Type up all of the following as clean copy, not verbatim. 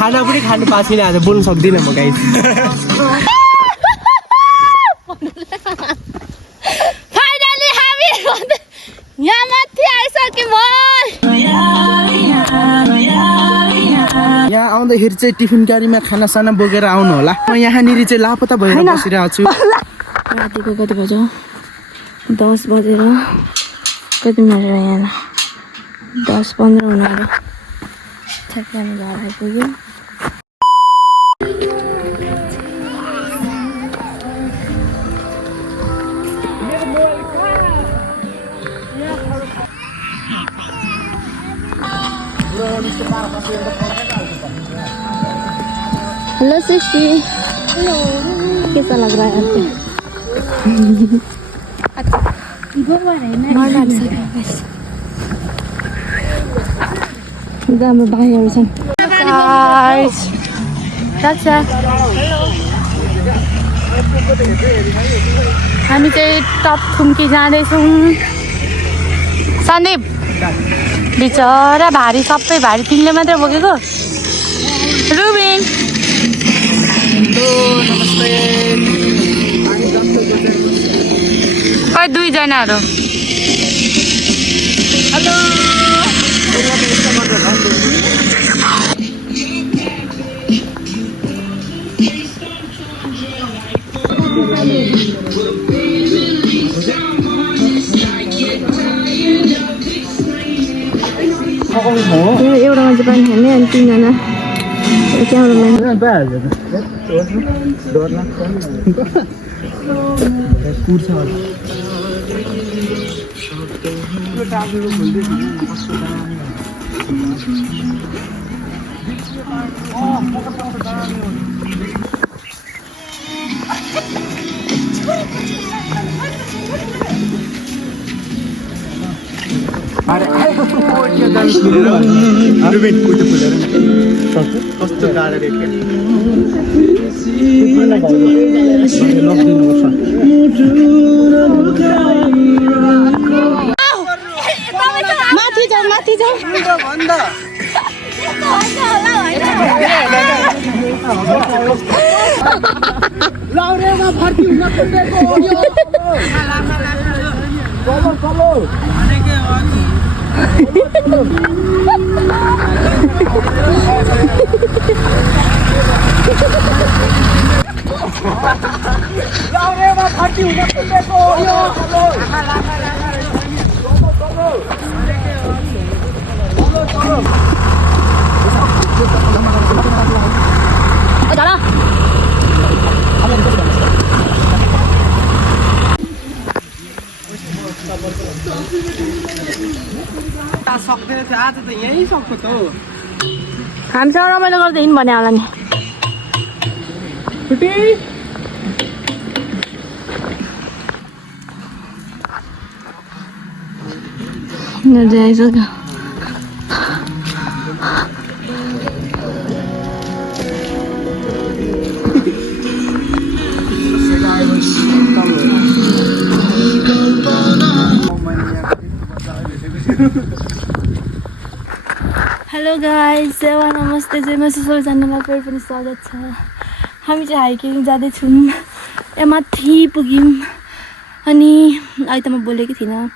खाना पनि खानु पाएको छैन आज बोल्न सक्दिनँ म गाइस फाइनली हामी यहाँ माथि आइसक्यौँ यहाँ आउँदाखेरि चाहिँ टिफिन गाडीमा खानासाना बोकेर आउनु होला म यहाँनिर चाहिँ लापता भएर बसिरहेको छु रातिको कति बज्यो 10 बजेर कति मिनट यहाँ 10-15 हुनु आयो ठ्याक्कै हामी घर आइपुग्यो हेलो सृष्टि हेलो कैसा लग रहा है आपको हाम्रो भाइहरू छन् हामी चाहिँ टप थुम्की जाँदैछौँ सन्दीप बिचरा भारी सबै भारी तिमीले मात्रै बोकेको रुबिन खै दुईजनाहरू एउटा मान्छे पानी खाने अनि 3 जना कस्तो गाडा रेख्या माथि जाऊ सक्दैन थियो आज त यही सक्छ त हामीसँग रमाइलो गर्दै हिँड भने होला नि आइसक्यो हेलो गाइस सेवा नमस्ते जय मसी सबैजनालाई फेरि पनि स्वागत छ हामी चाहिँ हाइकिङ जाँदैछौँ यहाँ माथि पुग्यौँ अनि अहिले त म बोलेकै थिइनँ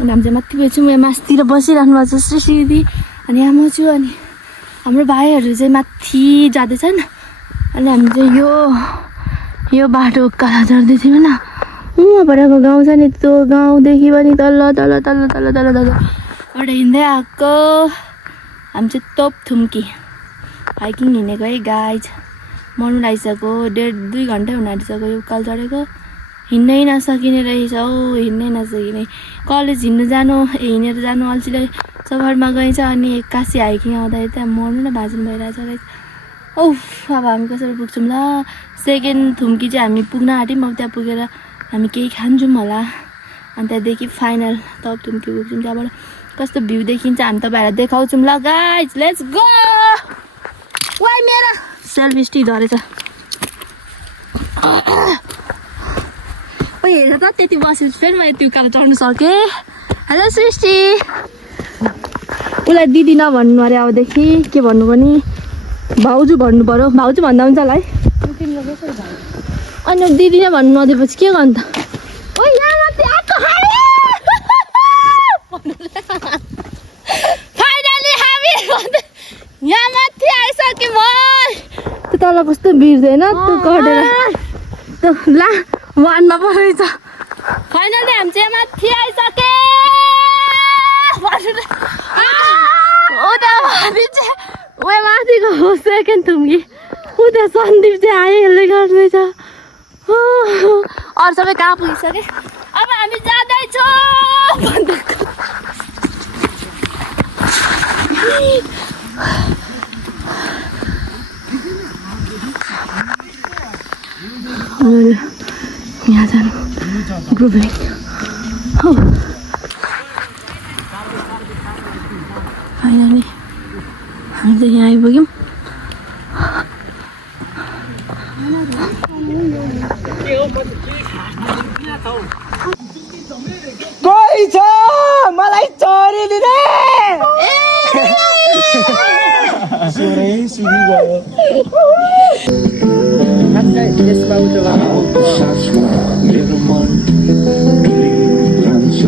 अनि हामी चाहिँ माथि पुगेछौँ यहाँ मासतिर बसिराख्नु भएको छ सृष्टि दिदी अनि यहाँ म छु अनि हाम्रो भाइहरू चाहिँ माथि जाँदैछन् अनि हामी चाहिँ यो बाटो उकालो चढ्दै थियौँ होइन वहाँबाटको गाउँ छ नि त्यो गाउँदेखि पनि तल तल तल तल तल तलबाट हिँड्दै आएको हामी चाहिँ टप थुम्की हाइकिङ हिँडेको है गाइज मर्नु लागिसक्यो 1.5-2 घन्टा हुन आँटिसक्यो यो उकालो चढेको हिँड्नै नसकिने रहेछ हौ हिँड्नै नसकिने कलेज हिँडेर जानु अल्छीले सफरमा गइन्छ अनि एक्कासी हाइकिङ आउँदाखेरि त्यहाँ मर्नु न भाजुन भइरहेछ रहेछ औ अब हामी कसरी पुग्छौँ ल सेकेन्ड थुम्की चाहिँ हामी पुग्न आँट्यौँ अब त्यहाँ पुगेर हामी केही खान्छौँ होला अनि त्यहाँदेखि फाइनल टप थुम्की पुग्छौँ त्यहाँबाट कस्तो भ्यू देखिन्छ हामी तपाईँहरूलाई देखाउँछौँ ल गाइज लेट्स गो वाइ मेरो सेल्फी स्टिक धरेछ ओ हेर त त्यति बसेर फेरि म यति उकालो चढ्नु सकेँ हेलो सृष्टि उसलाई दिदी नभन्नु अरे अबदेखि के भन्नु पनि भाउजू भन्नु पर्यो भाउजू भन्दा हुन्छ होला है अनि दिदी नै भन्नु नदिएपछि के गर्नु त ओ यहाँ माथि आएको फाइनली हामी यहाँ माथि आइसक्यौँ भाइ त्यो तल कस्तो बिर्दैन त्यो कटेर त्यो ला वानमा परेछ फाइनली हामी चाहिँ माथि आइसके उता माथि चाहिँ उयो माथिको सेकेन्ड थुम्की उता सन्दीप चाहिँ आयो यसले गर्दैछ अरू सबै कहाँ पुगिसके अब हामी जाँदैछौँ यहाँ जानु ग्रुपले फाइनली हामी चाहिँ यहाँ आइपुग्यौँ कोही छ मलाई चोरी दिने सुरै सुरु भयो यसमा मेरो मन डुलिरहन्छ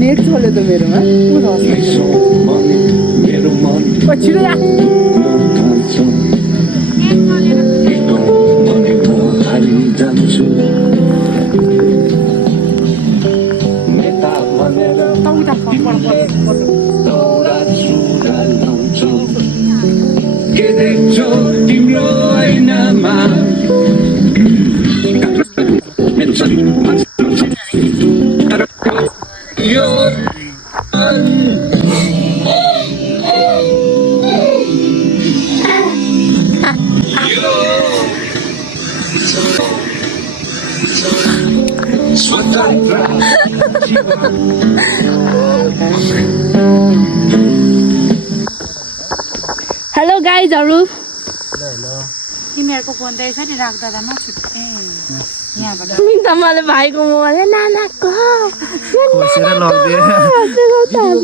नेट चल्यो त मेरोमा मेरो मन छिटो जा जान्छु नेता भनेर दौरा सुगा लाउँछु के देख्छौ तिम्रो ऐनामा मेरो शरीरमा यो हेलो गाइजहरू तिमीहरूको फोन त यसरी राख्दा त नछुट्टे यहाँबाट मलाई भाइको मोबाइल नानाको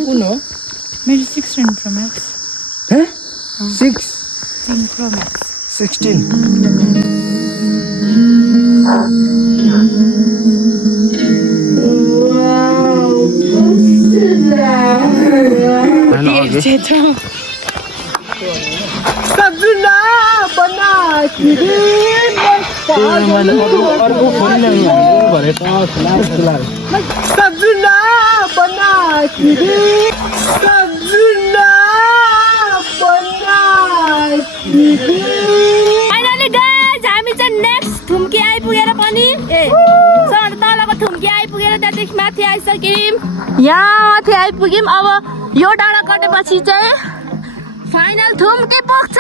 कुन हो मेरो 16 प्रो म्याक्स 16 प्रो म्याक्स 16 सजुना बना अर्को फोन भरे त सजुना बना सजुना बना फाइनली गाइज हामी चाहिँ नेक्स्ट थुम्की आइपुगेर पनि तलको थुम्की आइपुगेर त्यहाँदेखि माथि आइसक्यौँ यहाँ माथि आइपुग्यौँ अब यो डाँडा कटेपछि चाहिँ फाइनल थुम्की पुग्छ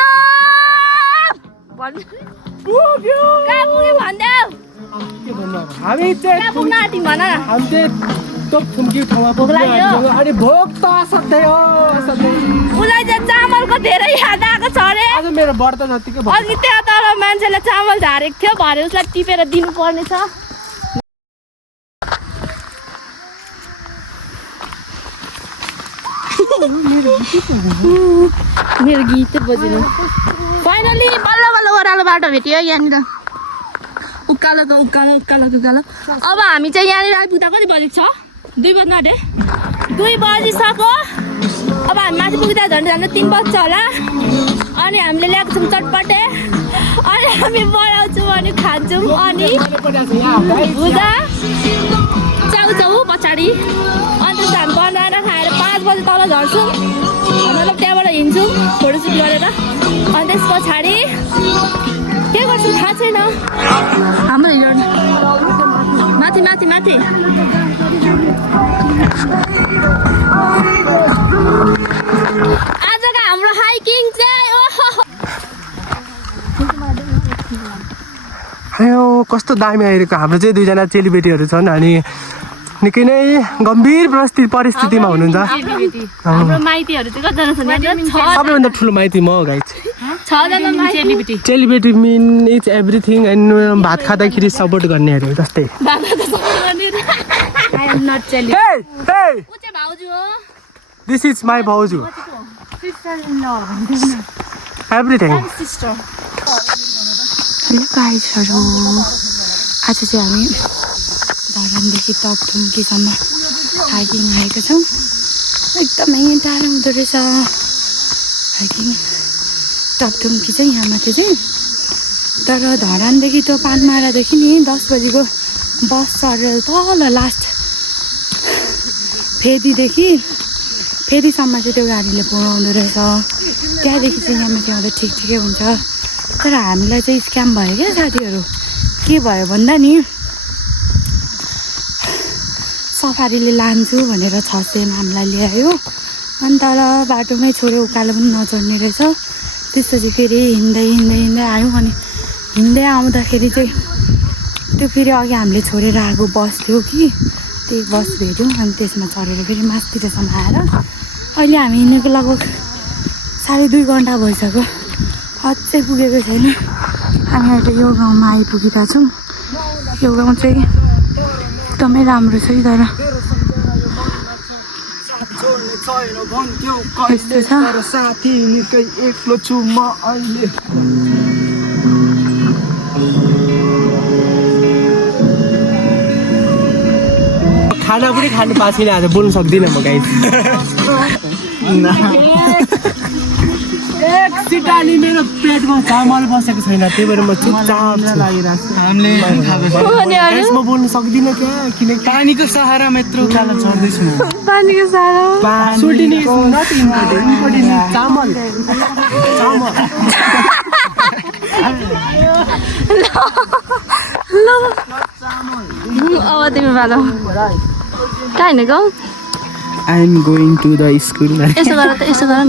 कहाँ पुग्यो भन्देऊ हामी कहाँ पुग्न आँट्यौँ भन न हामी चाहिँ टोक थुम्की ठाउँमा भोक लाग्यो अनि भोक त सधैँ हो सधैँ उसलाई चाहिँ चामलको धेरै याद आएको छ अरे आज मेरो व्रत जतिकै भयो अघि त्यहाँ तल मान्छेले चामल झारेको थियो भरे उसलाई टिपेर दिनुपर्ने छ मेरो गीत बजेन फाइनली बल्ल बल्ल ओह्रालो बाटो भेट्यो यहाँनिर उकालो त उकालो अब हामी चाहिँ यहाँनिर आइपुग्दा कति बजेको छ 2 बज्न आँट्यो 2 बजिसक्यो अब हामी माथि पुग्दा झन्डै 3 बज्छ होला अनि हामीले ल्याएको छौँ चटपटे अनि हामी बनाउँछौँ अनि खान्छौँ अनि भुजा चाउचाउ पछाडि अन्त हामी बनाएर खाएर 5 बजी तल झर्छौँ मतलब त्यहाँबाट हिँड्छौँ फोटोसुट गरेर अनि त्यस पछाडि के गर्छौँ थाहा छैन हाम्रो हिँड माथि माथि माथि आजको हाम्रो हाइकिङ चाहिँ आयो कस्तो दामी आइरहेको हाम्रो चाहिँ 2 जना चेलीबेटीहरू छन् अनि निकै नै गम्भीर परिस्थितिमा हुनुहुन्छ हाम्रो माइतीहरू चाहिँ कतिजना छन् सबैभन्दा ठुलो माइती म गाइस 6 जना माइती चेलीबेटी मिन इज एभ्रिथिङ एन्ड भात खाँदाखेरि सपोर्ट गर्नेहरू जस्तै not telling. Hey! Hey! ऊ चाहिँ भाउजू हो This is my भाउजू. Sister-in-law. Everything. सिस्टर हेलो गाइजहरू आज चाहिँ हामी धरानदेखि तकथुम्कीसम्म हाइकिङ आएका छौँ एकदमै टाढो हुँदो रहेछ हाइकिङ तकथुम्की चाहिँ यहाँ माथि चाहिँ तर धरानदेखि त्यो पानमारादेखि नि 10 बजीको बस चढेर तल लास्ट फेदीसम्म चाहिँ त्यो गाडीले पुऱ्याउँदो रहेछ त्यहाँदेखि चाहिँ यहाँ माथि आउँदा ठिकै हुन्छ तर हामीलाई चाहिँ स्क्याम भयो क्या साथीहरू के भयो भन्दा नि सफारीले लान्छु भनेर 600 हामीलाई ल्यायो अनि तर बाटोमै छोड्यो उकालो पनि नचढ्ने रहेछ त्यसपछि फेरि हिँड्दै आयौँ अनि हिँड्दै आउँदाखेरि चाहिँ त्यो फेरि अघि हामीले छोडेर आएको बस थियो कि त्यही बस भेट्यौँ अनि त्यसमा चढेर फेरि मास्तिरसम्म आएर अहिले हामी हिँडेको लगभग 2.5 घन्टा भइसक्यो अझै पुगेको छैन हामी अहिले यो गाउँमा आइपुगेका छौँ यो गाउँ चाहिँ एकदमै राम्रो छ तर यस्तो छ साथी निकै एक्लो छु म अहिले खाना पनि खानु पाएको छैन आज बोल्नु सक्दिनँ म गाइस एक सिटानी मेरो पेटमा चामल बसेको छैन त्यही भएर म चुपचाप लागिरहेको म बोल्नु सक्दिनँ क्या किनकि पानीको सहारामा यत्रो उकालो चढ्दैछु म पानीको साह्रो चामल अब तिमी भालो कहाँ हिँडेको I am going to the school. यसो गर त यसो गर न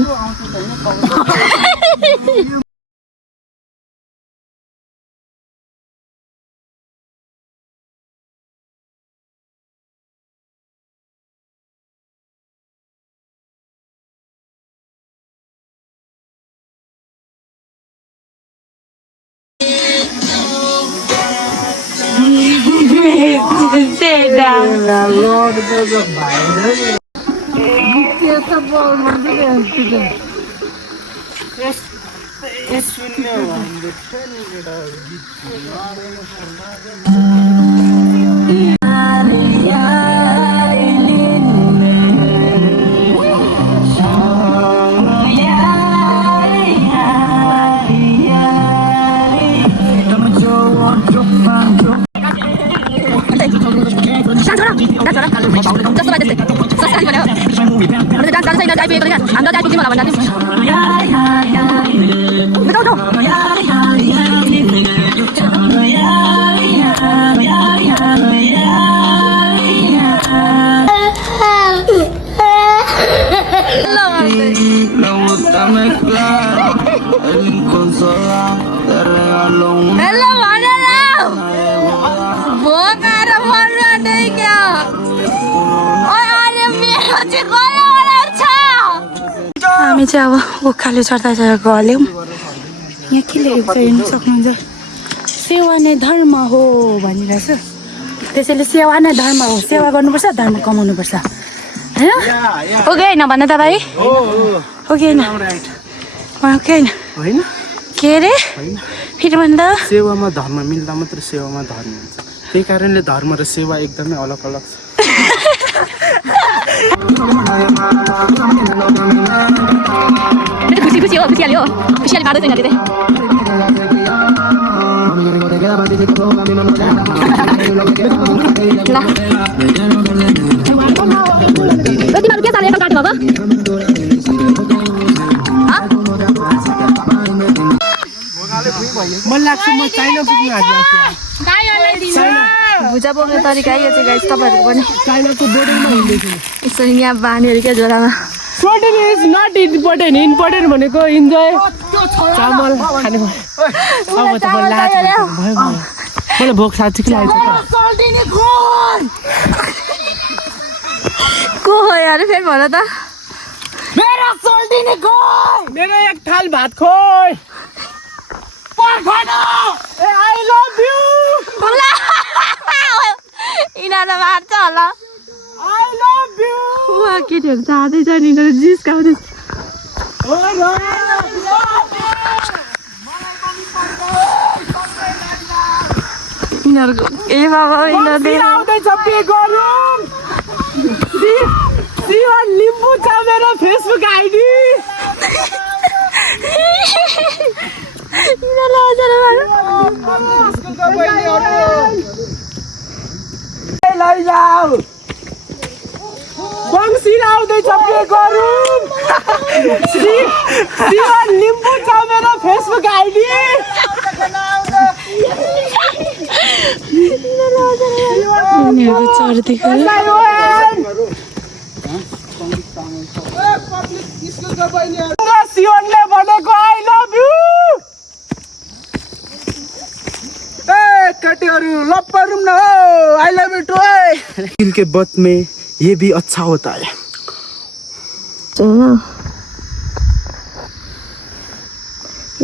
Sit down. Hello, हामी चाहिँ अब उकालो चढ्दा गल्यौँ यहाँ के लेखेको छ हेर्नु सक्नुहुन्छ सेवा नै धर्म हो भनिरहेछ त्यसैले सेवा नै धर्म हो सेवा गर्नुपर्छ धर्म कमाउनुपर्छ होइन हो कि होइन भन त भाइ हो कि होइन ओके होइन के अरे फेरि भन्दा सेवामा धर्म मिल्दा मात्र सेवामा धर्म हुन्छ त्यही कारणले धर्म र सेवा एकदमै अलग अलग छ खुसी हो खुसियाली बाटो छैन त्यो तिमीहरू के चालेको काट्नु अब मन लाग्छ म चाइना पुग्नु भुजा बोक्ने तरिका यो चाहिँ गाइस तपाईँहरूको पनि चाइनाको बोर्डरमा हिँड्दैछु यसरी यहाँ बानीहरू क्या झोलामा Protein is not important. Important भनेको इन्जोय चामल खाने भयो अब त मलाई भोक साँच्चै लागेको को हो यार फेरि भन त मेरो सोल्टिनी खोइ मेरो एक थाल भात खोइ पर्खनु ए आई लभ यु यिनीहरू मार्छ होला केटीहरू जाँदैछ नि जिस्काउँदैछ यिनीहरूको ए बाबा लिम्बू छ मेरो फेसबुक आइडी बङ्सिर आउँदैछ पे गरौँ लिम्बू छ मेरो फेसबुक आइडी चढ्दैको सियोनले भनेको आई लभ यु कटिहरू लप्परुम न हो आई लव यू टू दिल के बत में ये भी अच्छा होता है यो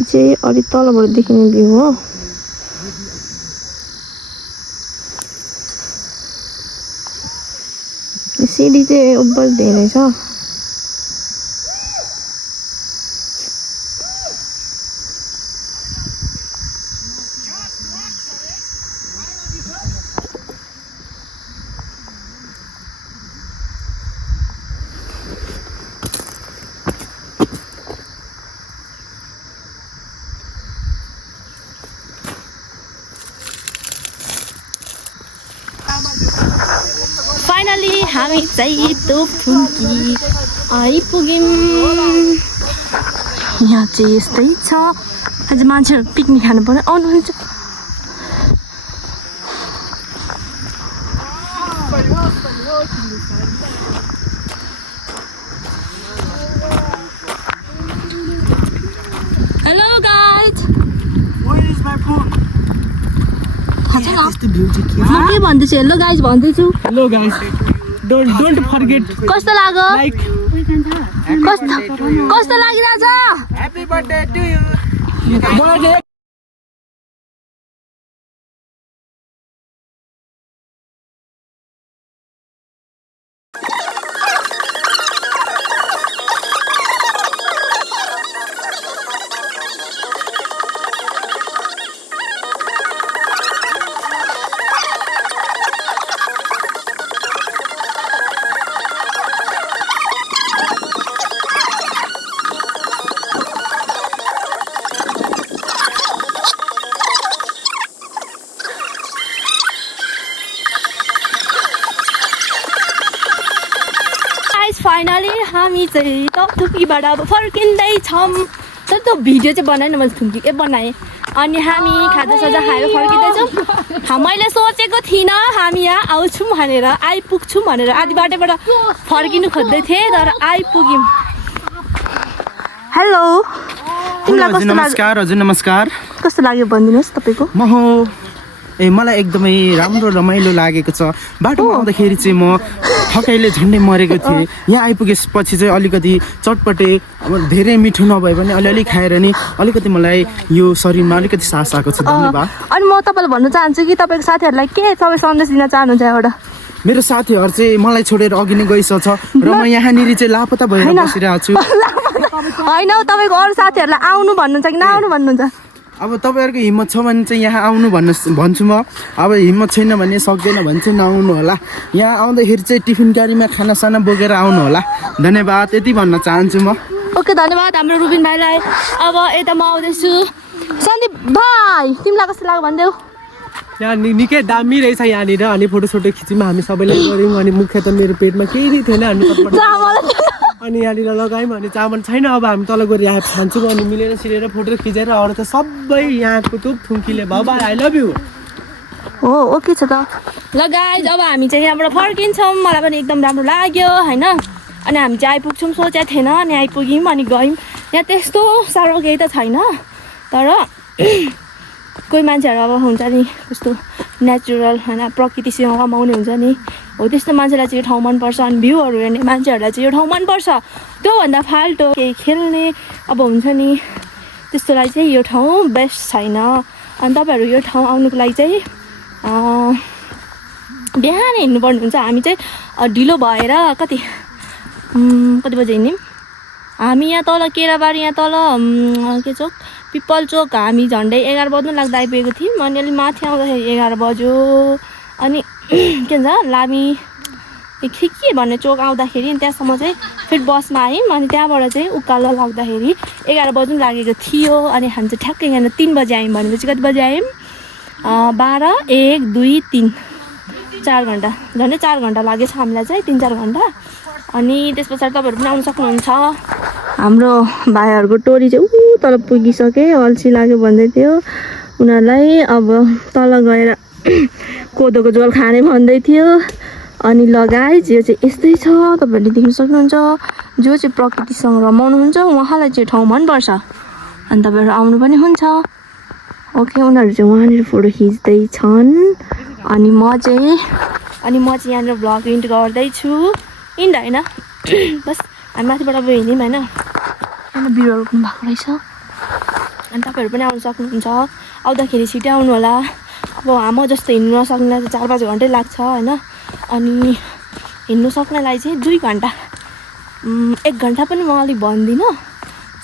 चाहिँ अलिक तलबाट देखिने भ्यू हो सिडी चाहिँ उब्बल धेरै छ फाइनली हामी चाहिँ तोपथुम्की आइपुग्यौँ यहाँ चाहिँ यस्तै छ आज मान्छेहरू पिकनिक खानु पर्यो आउनुहुन्छ हेलो गाइज म के भन्दैछु हेलो गाइज भन्दैछु हेलो गाइस डोन्ट फर्गेट कस्तो लाग्यो लाइक कस्तो लागिरहेछ happy birthday to you finally हामी चाहिँ थुप्कीबाट अब फर्किँदैछौँ तर त्यो भिडियो चाहिँ बनाएन मैले थुम्की बनाएँ अनि हामी खाजासाजा खाएर फर्किँदैछौँ मैले सोचेको थिइनँ हामी यहाँ आउँछौँ भनेर आइपुग्छौँ भनेर आधी बाटोबाट फर्किनु खोज्दै थिएँ तर आइपुग्यौँ हेलो तिमीलाई कस्तो लाग्यो नमस्कार हजुर नमस्कार कस्तो लाग्यो भनिदिनुहोस् तपाईँको म हो मलाई एकदमै राम्रो रमाइलो लागेको छ बाटोमा आउँदाखेरि चाहिँ म थकाइले झन्डै मरेको थिएँ यहाँ आइपुगेपछि चाहिँ अलिकति चटपटे अब धेरै मिठो नभए पनि अलिअलि खाएर नि अलिकति मलाई यो शरीरमा अलिकति सास आएको छ धन्यवाद अनि म तपाईँलाई भन्न चाहन्छु कि तपाईँको साथीहरूलाई के तपाईँ सन्देश दिन चाहनुहुन्छ एउटा मेरो साथीहरू चाहिँ मलाई छोडेर अघि नै गइसक्छ र म यहाँनिर चाहिँ लापता भएर बसिरहेको छु होइन तपाईँको अरू साथीहरूलाई आउनु भन्नुहुन्छ कि नआउनु भन्नुहुन्छ अब तपाईँहरूको हिम्मत छ भने चाहिँ यहाँ आउनु भन्छु म अब हिम्मत छैन भने सक्दैन भने चाहिँ नआउनु होला यहाँ आउँदाखेरि चाहिँ टिफिन गाडीमा खानासाना बोकेर आउनु होला धन्यवाद यति भन्न चाहन्छु म ओके धन्यवाद हाम्रो रुबिन भाइलाई अब यता म आउँदैछु सन्दीप भाइ तिमीलाई कस्तो लाग्यो भनिदेऊ यहाँ निकै दामी रहेछ यहाँनिर अनि फोटोसोटो खिच्यौँ हामी सबैले गऱ्यौँ अनि मुख्य त मेरो पेटमा केही थिएन हामी अनि यहाँनिर लगायौँ अनि चामल छैन अब हामी तल गएर यहाँ खान्छौँ अनि मिलेर सिलेर फोटो खिचेर अरू त सबै यहाँको थुम्कीले बाबा आई लभ यु हो ओके छ त ल गाइज अब हामी चाहिँ यहाँबाट फर्किन्छौँ मलाई पनि एकदम राम्रो लाग्यो होइन अनि हामी चाहिँ आइपुग्छौँ सोचेको थिएन अनि आइपुग्यौँ अनि गयौँ यहाँ त्यस्तो साह्रो केही त छैन तर कोही मान्छेहरू अब हुन्छ नि कस्तो नेचुरल होइन प्रकृतिसँग रमाउने हुन्छ नि हो त्यस्तो मान्छेलाई चाहिँ यो ठाउँ मनपर्छ अनि भ्यूहरू हेर्ने मान्छेहरूलाई चाहिँ यो ठाउँ मनपर्छ त्योभन्दा फाल्टो केही खेल्ने अब हुन्छ नि त्यस्तोलाई चाहिँ यो ठाउँ बेस्ट छैन अनि तपाईँहरू यो ठाउँ आउनुको लागि चाहिँ बिहान हिँड्नुपर्ने हुन्छ हामी चाहिँ ढिलो भएर कति कति बजे हिँड्यौँ हामी यहाँ तल केराबारी यहाँ तल के चोक पिपल चोक हामी झन्डै 11 बज्नु लाग्दा आइपुगेको थियौँ अनि अलिक माथि आउँदाखेरि 11 बज्यो अनि के भन्छ लामी के भन्ने चोक आउँदाखेरि त्यहाँसम्म चाहिँ फेरि बसमा आयौँ अनि त्यहाँबाट चाहिँ उकालो लाग्दाखेरि 11 बज्नु लागेको थियो अनि हामी चाहिँ ठ्याक्कै यहाँ 3 बजे आयौँ भनेपछि कति बजे आयौँ 12 1 2 3 4 घन्टा झन्डै 4 घन्टा लागेछ हामीलाई चाहिँ 3-4 घन्टा अनि त्यस पछाडि तपाईँहरू पनि आउनु सक्नुहुन्छ हाम्रो भाइहरूको टोली चाहिँ तल पुगिसके अल्छी लाग्यो भन्दै थियो उनीहरूलाई अब तल गएर कोदोको झोल खाने भन्दै थियो अनि लगायत यो चाहिँ यस्तै छ तपाईँहरूले देख्न सक्नुहुन्छ जो चाहिँ प्रकृतिसँग रमाउनुहुन्छ उहाँलाई चाहिँ ठाउँ मनपर्छ अनि तपाईँहरू आउनु पनि हुन्छ ओके उनीहरू चाहिँ वहाँनिर फोटो खिच्दैछन् अनि म चाहिँ यहाँनिर भ्लग इन्ड गर्दैछु इन्ड होइन बस हामी माथिबाट अब हिँड्यौँ होइन यहाँ बिरुवाहरू पनि भएको रहेछ अनि तपाईँहरू पनि आउनु सक्नुहुन्छ आउँदाखेरि छिटै आउनु होला अब म जस्तो हिँड्नु नसक्नेलाई चाहिँ 4-5 घन्टै लाग्छ होइन अनि हिँड्नु सक्नेलाई चाहिँ 2 घन्टा 1 घन्टा पनि म अलिक भन्दिनँ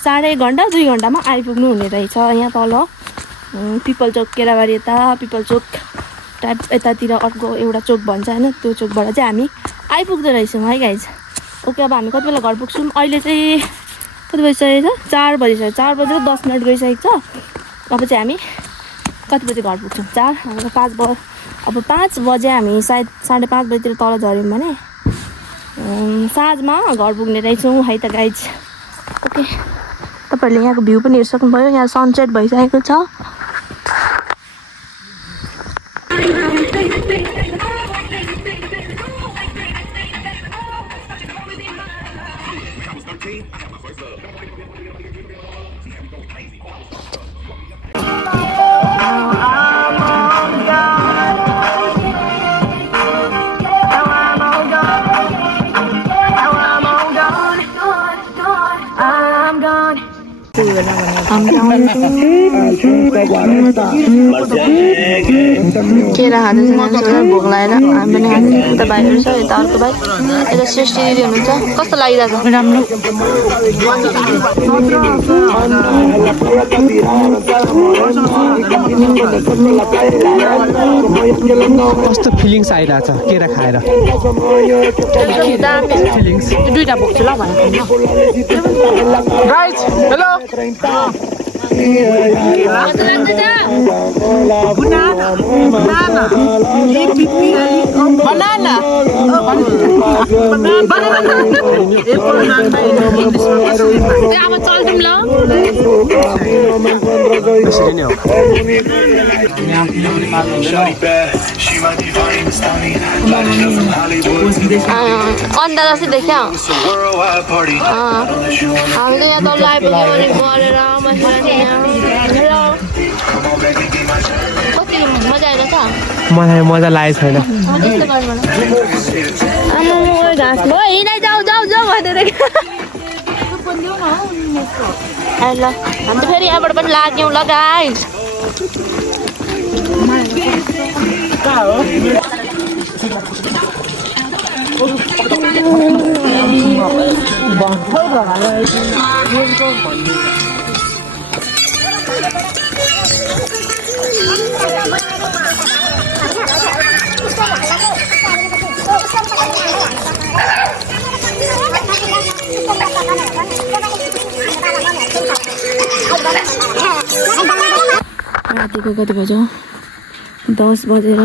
1.5 घन्टा 2 घन्टामा आइपुग्नु हुने रहेछ यहाँ तल पिपल चोक केराबारी यता पिपल चोक टाइप यतातिर अर्को एउटा चोक भन्छ होइन त्यो चोकबाट चाहिँ हामी आइपुग्दो रहेछौँ है गाइज ओके अब हामी कति बेला घर पुग्छौँ अहिले चाहिँ कति बजिसकेको छ 4 बजिसक्यो 4 बजेर 10 मिनट गइसकेको छ अब चाहिँ हामी कति बजी घर पुग्छौँ 4 हाम्रो 5 बजे अब 5 बजे हामी सायद 5:30 बजीतिर तल झऱ्यौँ भने साँझमा घर पुग्ने रहेछौँ है त गाइज ओके तपाईँहरूले यहाँको भ्यू पनि हेरिसक्नुभयो यहाँ सनसेट भइसकेको छ केरा खाँदैछ भोक लागेर हामी पनि खाँदैछौँ यता भाइहरू छ यता अर्को भाइ यता सृष्टि दिदी हुनुहुन्छ कस्तो लागिरहेको राम्रो कस्तो फिलिङ्स आइरहेछ केरा खाएर दुईवटा भोग्छु ल भनेको गाइज हेलो अन्डा जस्तै देख्यो हामीले यहाँ तल आइपुग्यो भने गरेर कति मजा आइरहेछ मलाई मजा लागेको छैन घाँस भयो हिँडाइ जाऊ जाऊ जाऊ भनेर ल हामी त फेरि यहाँबाट पनि लाग्यौँ ल गाइज रातिको कति बज्यो 10 बजेर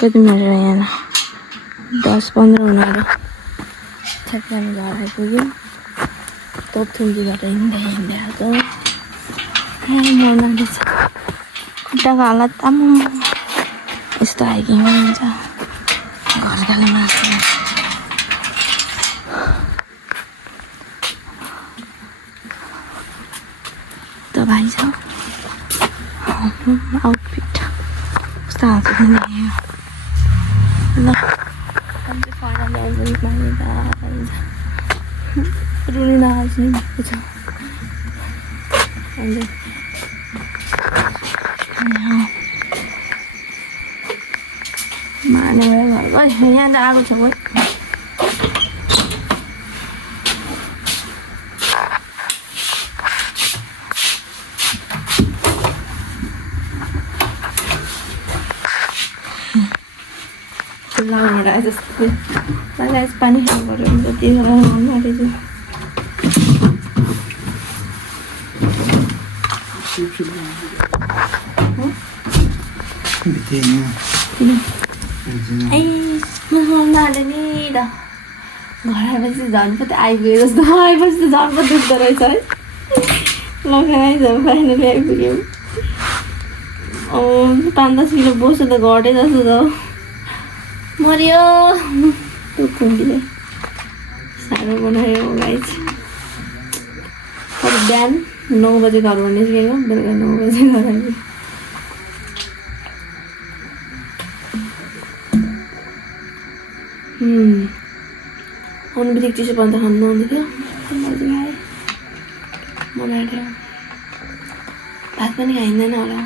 कति मिनट यहाँ 10-15 हुनु आयो ठ्याक्कै हामी घर आइपुग्यो तोपथुम्बीबाट हिँड्दै हिँड्दै आएको मन लाग्दैछ खुट्टाको हालत आम्म यस्तो हाइकिङ हुन्छ घर गालामा त भाइ छ आउटफिट कस्तो हाल्छ ल रुनु नआउने भएको छ माने यहाँ त आएको छ लामबाट आए जस्तो गाइस पानी खानु पऱ्यो जति आँटेछु ए नहाले नि त घर आएपछि झन् पो आइपुग्यो जस्तो आएपछि त झन् पो दुख्दो रहेछ है ल गाइस अब फाइनली आइपुग्यौँ 5-10 किलो बोसो त घटे जस्तो छ मर्यो दुःखले साह्रो बनायो गाइस अब बिहान 9 बजे घरमा निस्केको बेलुका 9 बजे घर आइपुग्यो आउनु बित्तिकै चिसो पानी त खानु नआउँदै थियो मलाई भात पनि खाइँदैन होला